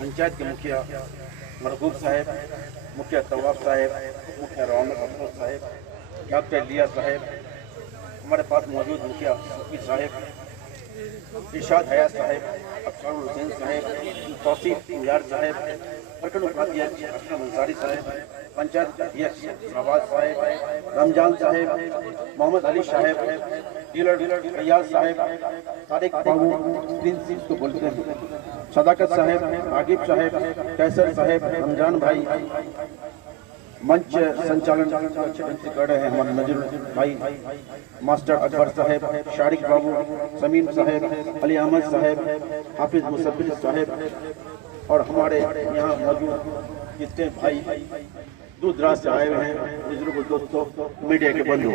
पंचायत के मुखिया मरगूब साहेब, मुखिया तवाब साहेब, मुखिया रौनक अफरोज साहेब, डॉक्टर लिया साहेब, हमारे पास मौजूद मुखिया सफ़ी साहेब, इरशाद हयात साहेब, अफसर हुसैन साहेब, तौसीफ गुजार साहेब, प्रखंड उपाध्यक्ष अशरफ अंसारी साहेब, पंचायत अध्यक्ष शहबाज साहेब, रमजान साहेब, मोहम्मद अली साहेब, डीलर फैयाज साहेब, तारिक बाबू प्रिंसिप को बोलते हैं, सदाकत साहेब, आगिब साहेब, कैसर साहेब, रमजान भाई, मंच संचालन कर रहे हैं हमारे नजर भाई, मास्टर अकबर साहेब, शारिक बाबू, समीम साहेब, अली अहमद साहेब, हाफिज मुसब्बिर साहेब और हमारे यहाँ मौजूद जितने भाई दूर दराज से आए हुए हैं, बुजुर्ग दोस्तों, मीडिया के बंधु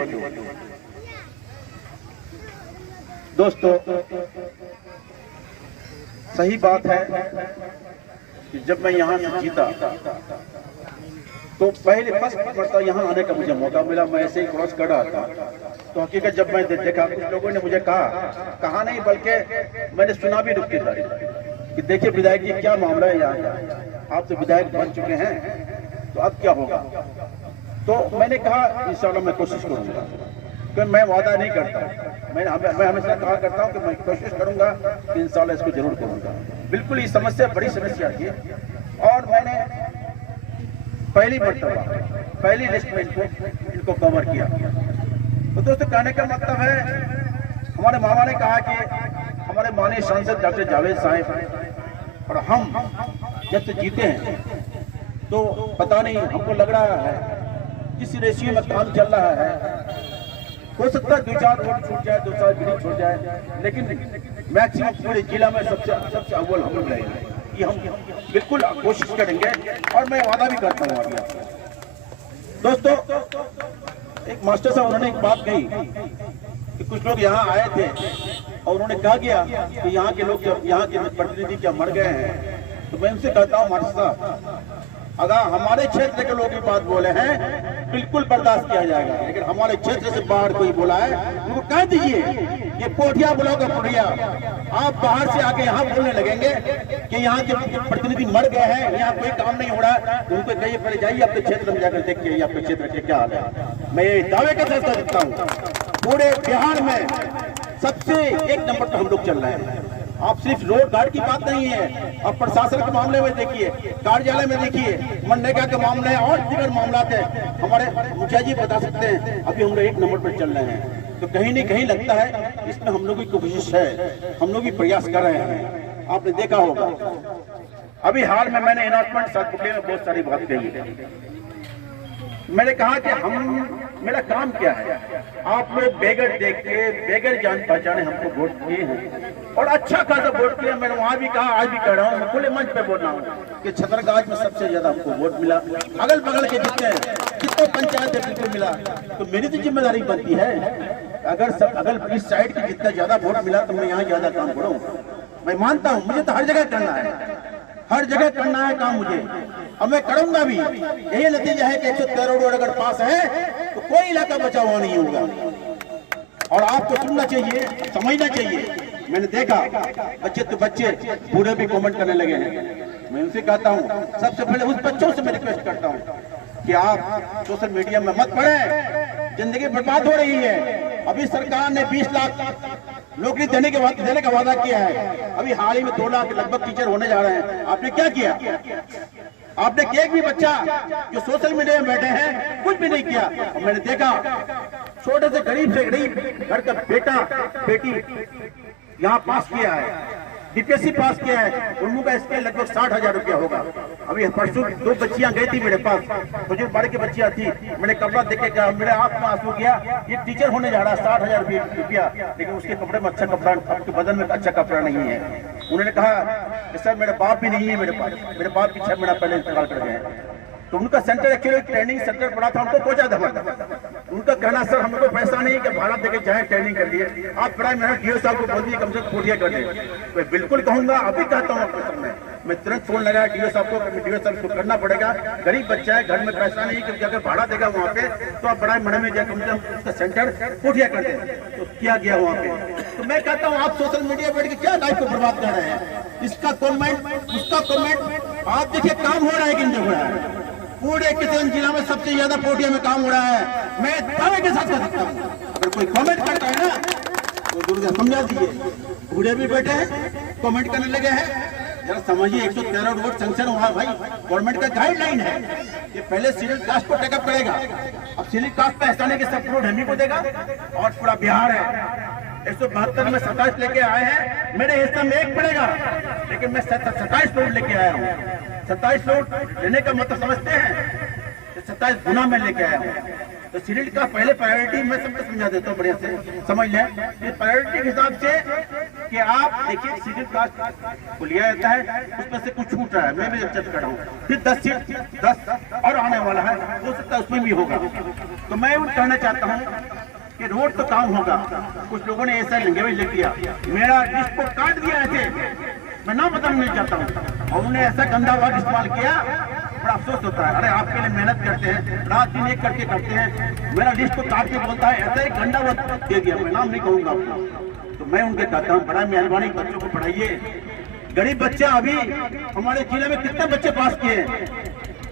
दोस्तों, सही बात है कि जब मैं यहाँ से जीता तो पहले फर्स्ट मरतबा यहाँ आने का मुझे मौका मिला। मैं ऐसे ही क्रॉस कर रहा था तो हकीकत जब मैं देखा, कुछ लोगों ने मुझे कहा नहीं बल्कि मैंने सुना भी रुकती था कि देखिए विधायक जी क्या मामला है यहाँ का, आप तो विधायक बन चुके हैं तो अब क्या होगा। तो मैंने कहा इंशाल्लाह मैं कोशिश करूँगा, क्योंकि मैं वादा नहीं करता, मैं हमेशा कहा करता हूँ कि मैं कोशिश करूँगा कि इंशाल्लाह इसको जरूर करूँगा। बिल्कुल ये समस्या बड़ी समस्या थी और मैंने पहली मरतबा पहली लिस्ट में इनको कवर किया। तो दोस्तों कहने का मतलब है, हमारे मामा ने कहा कि हमारे माननीय सांसद डॉक्टर जावेद साहब और हम जब से जीते हैं तो पता नहीं हमको लग रहा है जिस रेशियो में काम चल रहा है, हो सकता है 2-4 वोट छूट जाए, 2-4 गिरी छूट जाए, लेकिन मैक्सिमम पूरे जिला में सबसे अव्वल हम रहेंगे। ये हम बिल्कुल कोशिश करेंगे और मैं वादा भी करता हूँ। अभी दोस्तों, एक मास्टर साहब उन्होंने एक बात कही कि कुछ लोग यहाँ आए थे और उन्होंने कहा गया कि यहाँ के लोग यहाँ के प्रतिनिधि क्या मर गए हैं। तो मैं उनसे कहता हूँ मास्टर साहब, अगर हमारे क्षेत्र के लोग ये बात बोले हैं बिल्कुल बर्दाश्त किया जाएगा, लेकिन हमारे क्षेत्र से बाहर कोई बोला है उनको कह दीजिए ये पोठिया ब्लॉक है पोठिया, आप बाहर से आके यहाँ बोलने लगेंगे कि यहाँ के प्रतिनिधि मर गए हैं, यहाँ कोई काम नहीं हो रहा है, उनको कहिए पहले जाइए अपने क्षेत्र में जाकर देखिए आपके क्षेत्र के क्या हाल है। मैं ये दावे के साथ देता हूँ पूरे बिहार में सबसे 1 नंबर पर हम लोग चल रहे हैं। आप सिर्फ रोड गार्ड की बात नहीं है, आप प्रशासन के मामले में देखिए, कार्यालय में देखिए, मनरेगा के मामले और दीगर मामला थे, हमारे मुखिया जी बता सकते हैं, अभी हम लोग 1 नंबर पर चल रहे हैं। तो कहीं नहीं कहीं लगता है इसमें हम लोग की कोशिश है, हम लोग भी प्रयास कर रहे हैं। आपने देखा होगा अभी हाल में मैंने अनाउंसमेंट सर्टिफिकेट में बहुत सारी बात कही है। मैंने कहा कि मेरा काम क्या है, आप लोग बेगर देख के बेगर जान पहचाने हमको वोट दिए हैं और अच्छा खासा वोट किया। मैंने वहां भी कहा, आज भी कह रहा हूँ, मैं खुले मंच पे बोल रहा हूँ कि छतरगाज में सबसे ज्यादा हमको वोट मिला, अगल बगल के जितने पंचायत को मिला। तो मेरी तो जिम्मेदारी बनती है, अगर इस साइड की जितना ज्यादा वोट मिला तो मैं यहाँ ज्यादा काम करूँ। मैं मानता हूँ मुझे तो हर जगह करना है, हर जगह करना है काम मुझे, और मैं करूंगा भी। यही नतीजा है कि 113 रोड अगर पास है तो कोई इलाका बचा हुआ नहीं होगा। और आपको सुनना चाहिए, समझना चाहिए। मैंने देखा बच्चे बूढ़े भी कमेंट करने लगे हैं। मैं उनसे कहता हूँ, सबसे पहले उस बच्चों से मैं रिक्वेस्ट करता हूँ कि आप सोशल मीडिया में मत पड़े, जिंदगी बर्बाद हो रही है। अभी सरकार ने 20 लाख नौकरी देने का वादा किया है, अभी हाल ही में 2 लाख लगभग टीचर होने जा रहे हैं। आपने क्या किया? आपने एक भी बच्चा जो सोशल मीडिया में बैठे हैं कुछ भी नहीं किया। और मैंने देखा छोटे से गरीब घर का बेटा बेटी यहाँ पास किया है, बीपीएससी पास किया है, उनका स्केल लगभग 60,000 रुपया होगा। अभी परसों 2 बच्चियां गई थी मेरे पास, बुजुर्ग बाड़ी की बच्चियां थी, मैंने कपड़ा देख के कहा, मेरे आंख में आंसू गया, ये टीचर होने जा रहा है, 60,000 रुपया, लेकिन उसके कपड़े में अच्छा कपड़ा, आपके बदन में अच्छा कपड़ा नहीं है। उन्होंने कहा कि सर मेरे बाप भी नहीं है, मेरे बाप भी 6 महीना पहले इंतकाल कर गए हैं। तो तो उनका सेंटर एक्चुअली ट्रेनिंग सेंटर पड़ा था, उनको पहुंचा था। उनका कहना सर हम लोग को पैसा नहीं कि भाड़ा देके जाए ट्रेनिंग कर लिए, आप प्राइम मिनिस्टर डीओ साहब को बोल दिए कम से कम पोटिया कर दें। मैं बिल्कुल कहूंगा, अभी कहता हूँ आपके सामने, मैं तुरंत फोन लगाया डीओ साहब को, डीओ साहब को करना पड़ेगा, गरीब बच्चा है, घर में पैसा नहीं कि अगर भाड़ा देगा वहाँ पे तो आप बड़ा महीने में जाए कम से कम उसका सेंटर पोटिया कर दें। तो किया गया वहाँ पे। तो मैं कहता हूँ आप सोशल मीडिया बैठ के क्या लाइफ को बर्बाद कर रहे हैं, इसका कमेंट उसका कमेंट, आप देखिए काम हो रहा है कि नहीं हो रहा है। पूरे किसान जिला में सबसे ज्यादा पोटिया में काम हो रहा है, मैं दावे के साथ कह सकता हूँ। अगर कोई कमेंट करता है ना तो दुर्गा समझा दीजिए, बूढ़े भी बैठे हैं कमेंट करने लगे हैं, जरा समझिए 113 रोड सैंक्शन हुआ भाई, गवर्नमेंट का गाइडलाइन है कि पहले शेड्यूल कास्ट को टेकअप करेगा। अब शेड्यूल कास्ट पे ऐसा नहीं कि सब रोड हम ही को देगा, और पूरा बिहार है 172 में 27 लेके आए हैं, मेरे हिस्से में 1 पड़ेगा, लेकिन मैं 27 रोड लेके आया हूँ। 27 रोड लेने का मतलब समझते हैं, 27 गुना में लेके आया हूँ। तो शेड्यूल का पहले प्रायोरिटी मैं सबको समझा देता हूँ, बढ़िया से समझ लें कि प्रायोरिटी के हिसाब से कि आप देखिए शेड्यूल कास्ट को लिया जाता है, उसमें से कुछ छूट रहा है, मैं भी एक्सेप्ट कर रहा हूँ। फिर 10 सीट 10 और आने वाला है, हो सकता है उसमें भी होगा। तो मैं कहना चाहता हूँ कि रोड तो काम होगा। कुछ लोगों ने ऐसा लैंग्वेज लिख दिया, मेरा लिस्ट को काट दिया ऐसे, मैं नाम बताना नहीं चाहता हूँ, और उन्होंने ऐसा गंदा वर्ड इस्तेमाल किया, बड़ा अफसोस होता है। अरे आपके लिए मेहनत करते हैं, रात दिन एक करके करते हैं, मेरा लिस्ट को काट के बोलता है, ऐसा एक गंदा वर्ड दे दिया, मैं नाम नहीं कहूँगा आपको। तो मैं उनके कहता हूँ बड़ा मेहरबानी बच्चों को पढ़ाइए, गरीब बच्चा अभी हमारे जिले में कितने बच्चे पास किए हैं,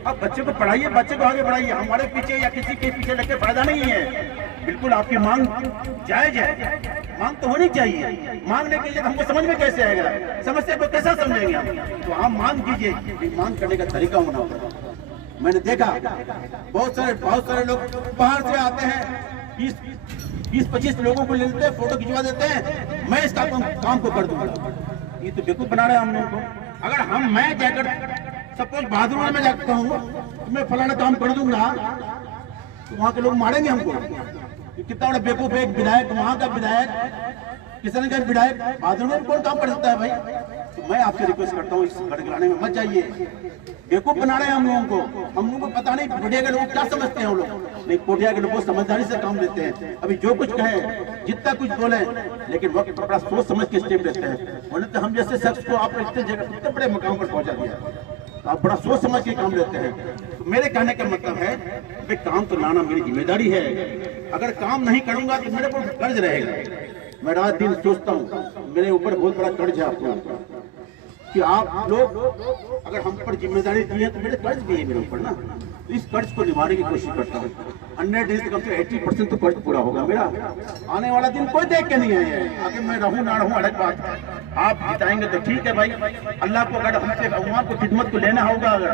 अब बच्चे को पढ़ाइए, बच्चे को आगे बढ़ाइए, हमारे पीछे या किसी के पीछे लग के फायदा नहीं है। बिल्कुल आपकी मांग जायज है, मांग तो होनी चाहिए, मांग नहीं कीजिए तो हमको समझ में कैसे आएगा, समस्या को कैसा समझेंगे हम। तो आप मांग कीजिए, मांग करने का तरीका होना होगा। मैंने देखा बहुत सारे लोग बाहर से आते हैं, 20-25 लोगों को लेते हैं, फोटो खिंचवा देते हैं, मैं इसका काम को कर दूंगा। ये तो बेवकूफ बना रहे हैं हम लोगों को। अगर मैं जाकर सपोज बहादुर में जाता हूँ तो मैं फलाना काम कर दूंगा, तो वहाँ के लोग मारेंगे हमको। कितना बड़ा बेवकूफ है, एक विधायक, वहाँ का विधायक, किशनगंज विधायक बहादुर में कौन काम कर सकता है भाई। तो मैं आपसे रिक्वेस्ट करता हूँ, इस गड़गड़ाने में मत जाइए, बेवकूफ बना रहे हैं हम लोगों को। हम लोगों को पता नहीं पोटिया के लोग क्या समझते हैं, हम लोग नहीं, पोटिया के लोग समझदारी से काम लेते हैं। अभी जो कुछ कहे, जितना कुछ बोले, लेकिन वक्त पर बड़ा सोच समझ के स्टेप लेते हैं। उन्हें तो हम जैसे शख्स को आप इतने जगह इतने बड़े मकाम पर पहुंचा दिया, आप बड़ा सोच समझ के काम लेते हैं। तो मेरे कहने का मतलब है कि काम तो लाना मेरी जिम्मेदारी है, अगर काम नहीं करूंगा तो मेरे ऊपर कर्ज रहेगा। मैं रात दिन सोचता हूँ, मेरे ऊपर बहुत बड़ा कर्ज है आपको, कि आप लोग अगर हम पर जिम्मेदारी दी है तो मेरे कर्ज भी है मेरे ऊपर ना, तो इस कर्ज को निभाने की कोशिश करता हूँ। 100 डेज कम से 80% तो कर्ज पूरा होगा मेरा। आने वाला दिन कोई देख के नहीं है, आगे मैं रहूँ ना रहूँ अलग बात है, आप जिताएंगे तो ठीक है भाई। अल्लाह को अगर हमसे वहाँ को खिदमत को लेना होगा, अगर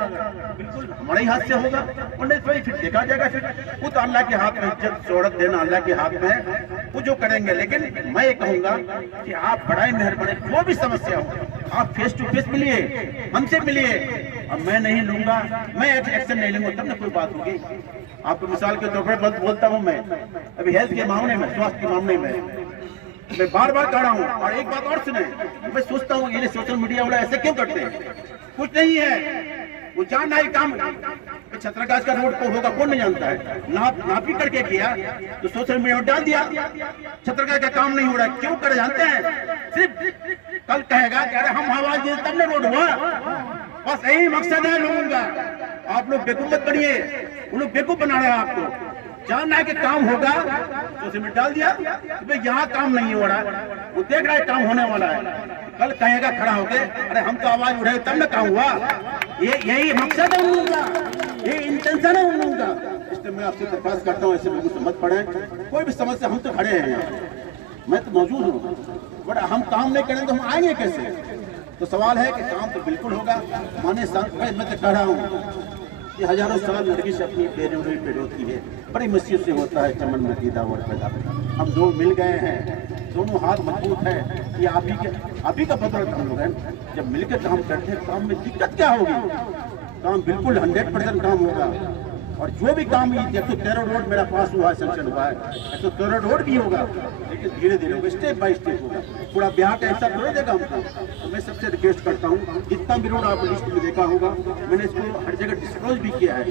बिल्कुल हमारे हाथ से होगा, और नहीं तो फिर देखा जाएगा। फिर वो तो अल्लाह के हाथ में, इज्जत शोहरत देना अल्लाह के हाथ में, वो जो करेंगे। लेकिन मैं ये कहूँगा कि आप बड़ाई मेहरबानी, जो भी समस्या हो आप फेस टू फेस मिलिए, हमसे मिलिए। अब मैं नहीं लूंगा, मैं एक्शन नहीं लूंगा, तब ना कोई बात होगी। आपको मिसाल के तौर पर बोलता हूँ, मैं अभी हेल्थ के मामले में, स्वास्थ्य के मामले में मैं बार बार कह रहा हूँ। और एक बात और सुने, मैं सोचता हूँ ये सोशल मीडिया वाला ऐसे क्यों करते हैं, कुछ नहीं है, वो जानना ही काम। छत्रगाछ का रोड को होगा कौन नहीं जानता है, नापी करके किया तो सोशल मीडिया में डाल दिया, छत्रगाछ का काम नहीं हो रहा है। क्यों कर जानते हैं, सिर्फ कल कहेगा कि अरे हम आवाज दिए तब ना रोड हुआ, बस यही मकसद है लोगों का। आप लोग बेवकूफ मत करिए, उन लोग बेवकूफ बना रहे हैं आपको। जानना है कि काम होगा तो उसमें डाल दिया, तो यहाँ काम नहीं हो रहा, वो देख रहा है काम होने वाला है, कल कहेगा खड़ा होके अरे हम तो आवाज उठाए तब ना काम हुआ। यही मकसद है उन लोगों का, यही इंटेंशन है उन लोगों का। इसलिए मैं आपसे दरख्वास्त करता हूँ, ऐसे लोगों से मत पड़े। कोई भी समस्या, हम तो खड़े हैं यहाँ, मैं तो मौजूद हूँ, बट हम काम नहीं करें तो हम आएंगे कैसे। तो सवाल है कि काम तो बिल्कुल होगा। माने मैं तो कह रहा हूँ कि हजारों साल लड़की से अपनी बेरुई पे रोती है, बड़ी मुश्किल से होता है चमन में दीदा और पैदा। हम दो मिल गए हैं, दोनों हाथ मजबूत है, ये आप ही का बदौलत हम लोग हैं। जब मिलकर काम करते हैं, काम में दिक्कत क्या होगी, काम बिल्कुल 100% काम होगा। और जो भी काम 113 रोड मेरा पास हुआ है, सेंक्शन हुआ है, 113 रोड भी होगा, लेकिन धीरे धीरे होगा, स्टेप बाय स्टेप होगा। पूरा बिहार का ऐसा थोड़ा देगा हमको। तो मैं सबसे रिक्वेस्ट करता हूँ, जितना भी रोड आप लिस्ट में देखा होगा, मैंने इसको हर जगह डिस्क्लोज भी किया है,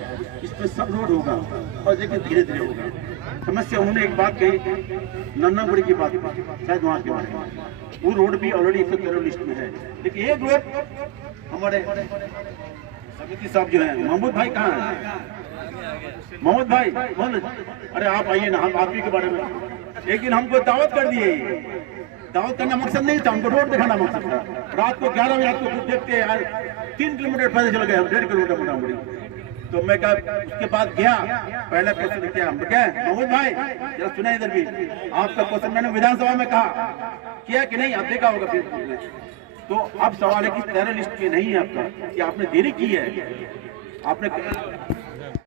इसमें सब रोड होगा और देखिए धीरे धीरे होगा। समस्या उन्होंने एक बात कही, नन्नागुड़ी की बात, शायद वहाँ के बारे में, वो रोड भी ऑलरेडी 113 लिस्ट में है। लेकिन एक रोड हमारे समिति साहब जो है, मोहम्मद भाई कहाँ है? मोहम्मद भाई, अरे आप आइए ना, हम आप ही के बारे में एक दिन हमको दावत कर दिए। दावत करना मकसद नहीं था, हमको रोड दिखाना मकसद था। रात को 11 बजे रात को देखते यार 3 किलोमीटर पैदल चल गए हम, 1.5 किलोमीटर मोटामोटी। तो मैं कहा, उसके बाद गया, पहला क्वेश्चन किया, मोहम्मद भाई जरा सुना इधर भी, आपका क्वेश्चन मैंने विधानसभा में कहा किया कि नहीं, आप देखा होगा फेसबुक में। तो अब सवाल है कि 13 लिस्ट में नहीं है आपका, कि आपने देरी की है, आपने